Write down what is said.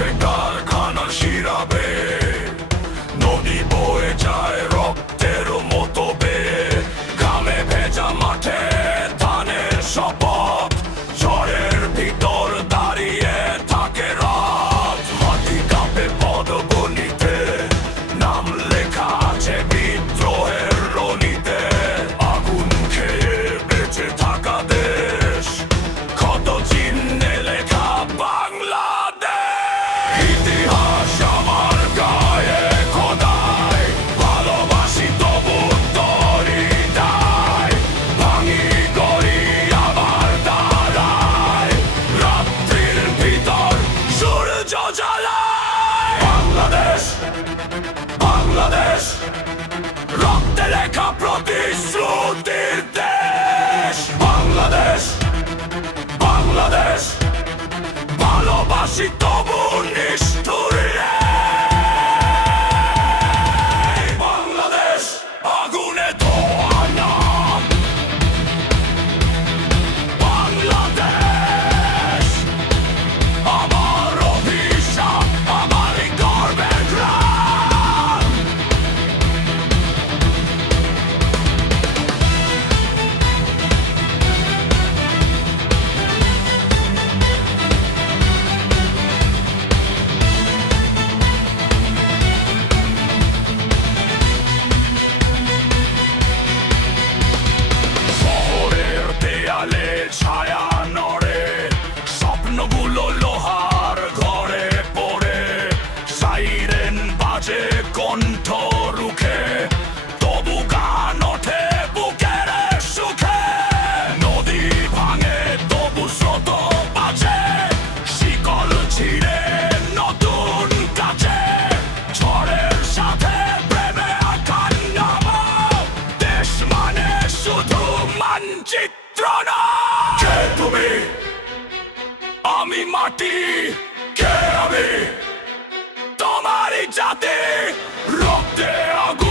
Take জাতির শ্রুতির দেশ। বাংলাদেশ বাংলাদেশ ভালোবাসি তো আমি মাটি কে আমি? তোমারই জাতি রক্তে আগুন।